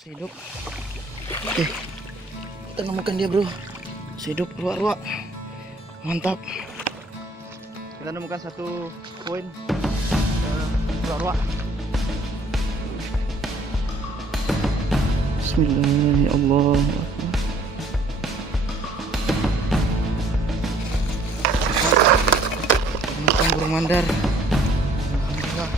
masih hidup. Oke, kita nemukan dia bro, masih hidup. Ruak-ruak, mantap. Kita nemukan satu poin ruak-ruak. Bismillahirrahmanirrahim. Menemukan burung mandar. Alhamdulillah.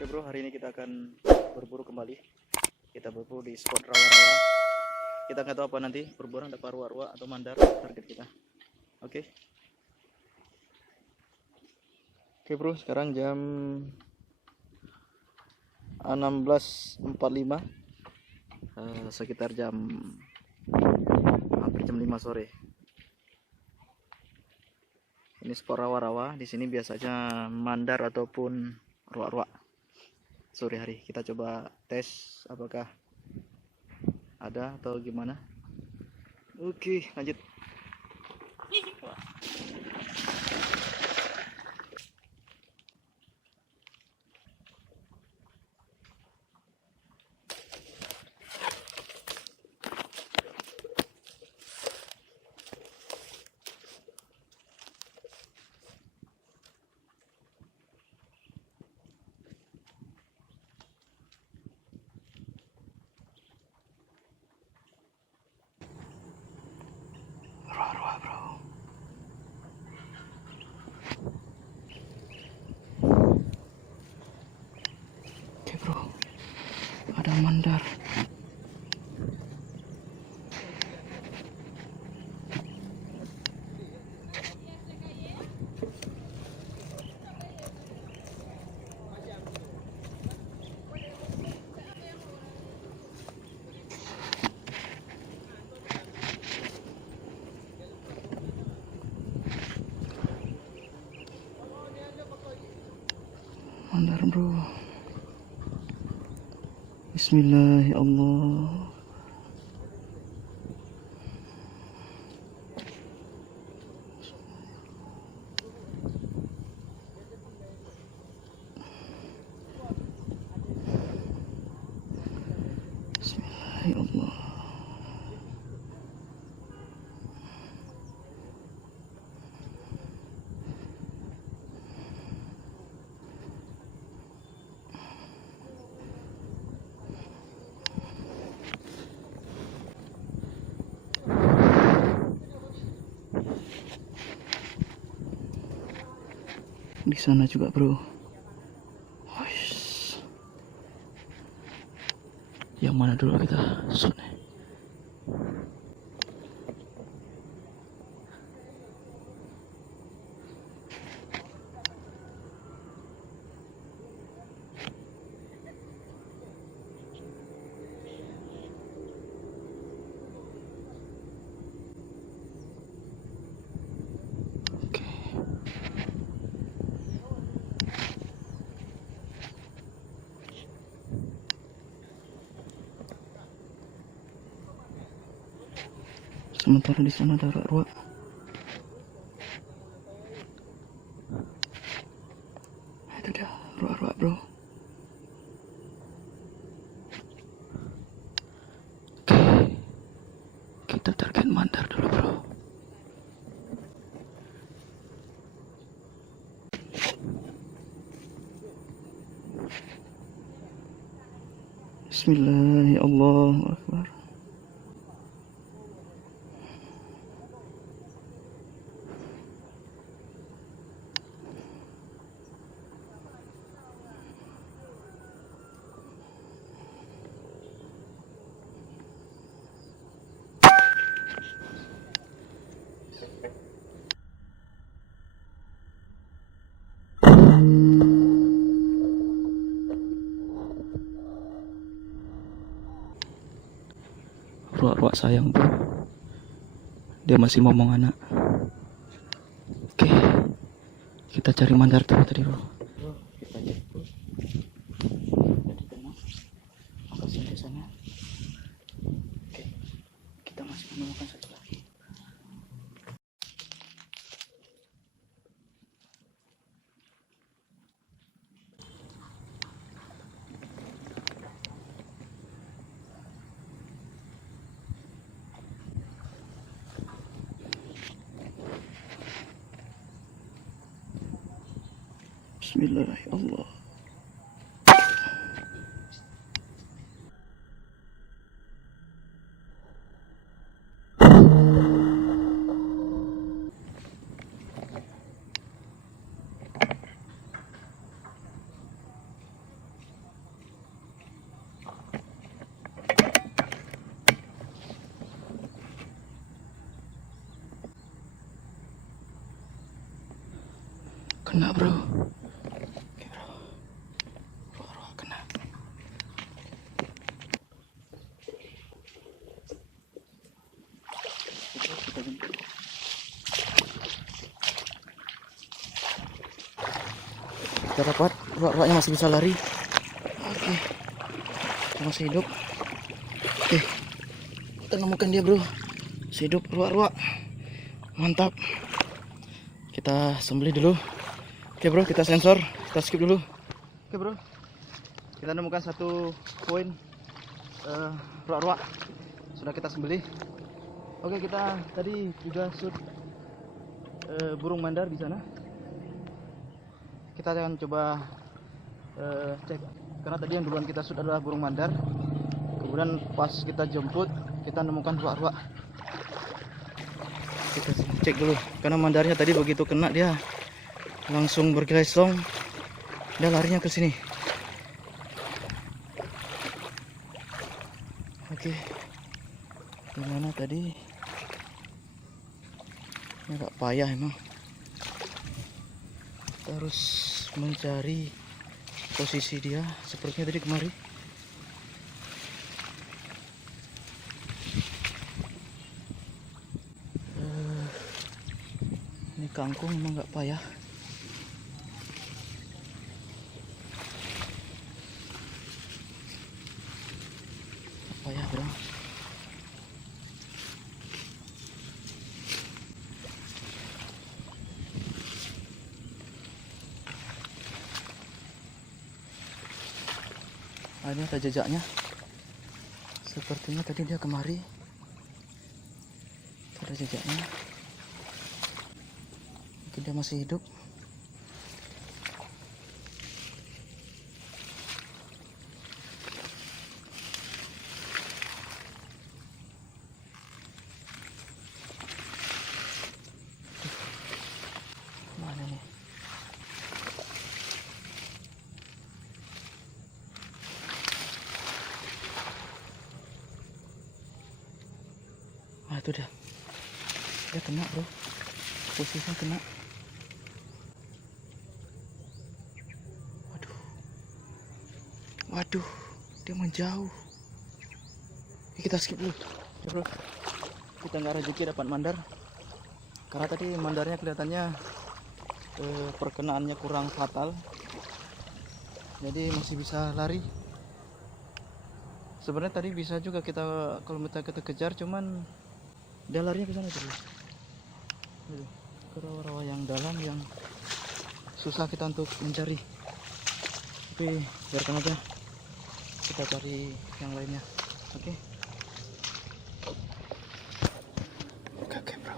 Oke bro, hari ini kita akan berburu kembali. Kita berburu di spot rawa-rawa. Kita nggak tahu apa nanti, berburuan dapat ruak-ruak atau mandar target kita. Oke. Oke bro, sekarang jam 16.45, sekitar hampir jam 5 sore. Ini spot rawa-rawa. Di sini biasanya mandar ataupun ruak-ruak. Sore hari kita coba tes apakah ada atau gimana. Oke, lanjut. Ruak-ruak bro. Oke bro, ada mandar. Mandar bro. Bismillahirrahmanirrahim. Bismillahirrahmanirrahim. Di sana juga bro. Wush. Yang mana dulu kita shoot nih? Oke. Sementara di sana ada ruak-ruak. Itu dia ruak-ruak bro. Oke, kita target mandar dulu bro. Bismillahirrahmanirrahim. Ruak-ruak sayang bro, dia masih ngomong anak. Oke, kita cari mandar dulu tadi bro. Kita cek bro, jadi tenang, lokasi di sana. Oke, kita masih menemukan satu lagi. Bismillahirrahmanirrahim. Kena bro. Oke bro. Ruah-ruah kena. Kita dapat ruah-ruahnya masih bisa lari. Oke. Dia masih hidup. Oke. Kita nemukan dia bro. Masih hidup ruah-ruah. Mantap. Kita sembelih dulu. Oke bro, kita sensor, kita skip dulu. Oke bro, kita nemukan satu poin ruak-ruak. Sudah kita sembelih. Oke, kita tadi juga shoot burung mandar di sana. Kita akan coba cek, karena tadi yang duluan kita shoot adalah burung mandar. Kemudian pas kita jemput, kita nemukan ruak-ruak. Kita cek dulu, karena mandarnya tadi begitu kena dia langsung bergelesong, dia larinya ke sini. Oke, gimana tadi? Ini agak payah emang. Kita harus mencari posisi dia. Sepertinya tadi kemari. Ini kangkung emang agak payah. Ya bro, ini ada jejaknya. Sepertinya tadi dia kemari. Ada jejaknya. Mungkin dia masih hidup. Mana nih? Ah, itu dia kena bro, posisinya kena. Waduh, dia menjauh. Kita skip dulu ya bro, kita nggak rezeki dapat mandar, karena tadi mandarnya kelihatannya perkenaannya kurang fatal, jadi masih bisa lari. Sebenarnya tadi bisa juga kita kalau kita kejar, cuman dia larinya ke sana terus. Ke rawa-rawa yang dalam yang susah kita untuk mencari. Tapi biarkan aja, kita cari yang lainnya. Oke. Oke bro.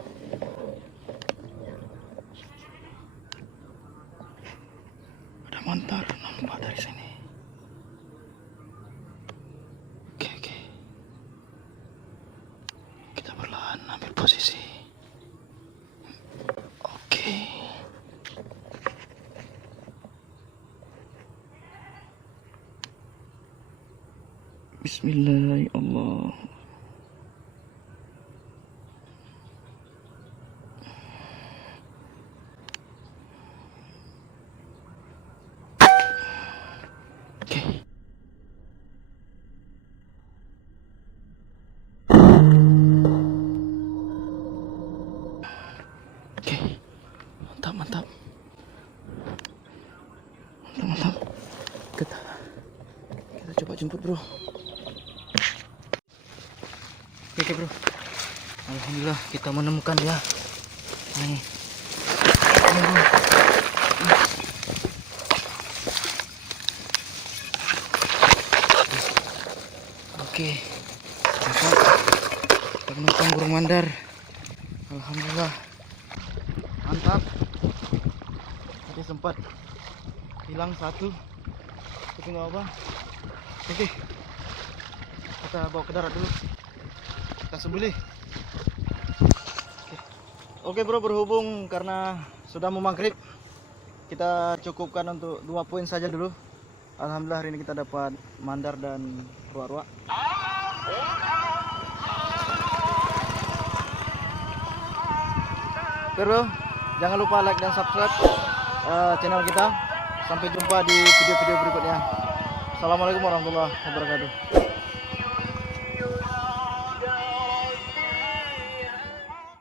Ada mantar nampak dari sini. Oke. Kita perlahan ambil posisi. Oke. Bismillahirrahmanirrahim. Oke. Mantap. Kita coba jemput bro. Oke bro, alhamdulillah kita menemukan dia. Nih. Oke, kita menemukan burung mandar. Alhamdulillah, mantap. Tadi sempat hilang satu, tapi nggak apa. Oke, kita bawa ke darat dulu, kita sembelih. Oke bro, berhubung karena sudah mau maghrib, kita cukupkan untuk 2 poin saja dulu. Alhamdulillah hari ini kita dapat mandar dan ruak-ruak. Bro, jangan lupa like dan subscribe channel kita. Sampai jumpa di video-video berikutnya. Assalamualaikum warahmatullahi wabarakatuh.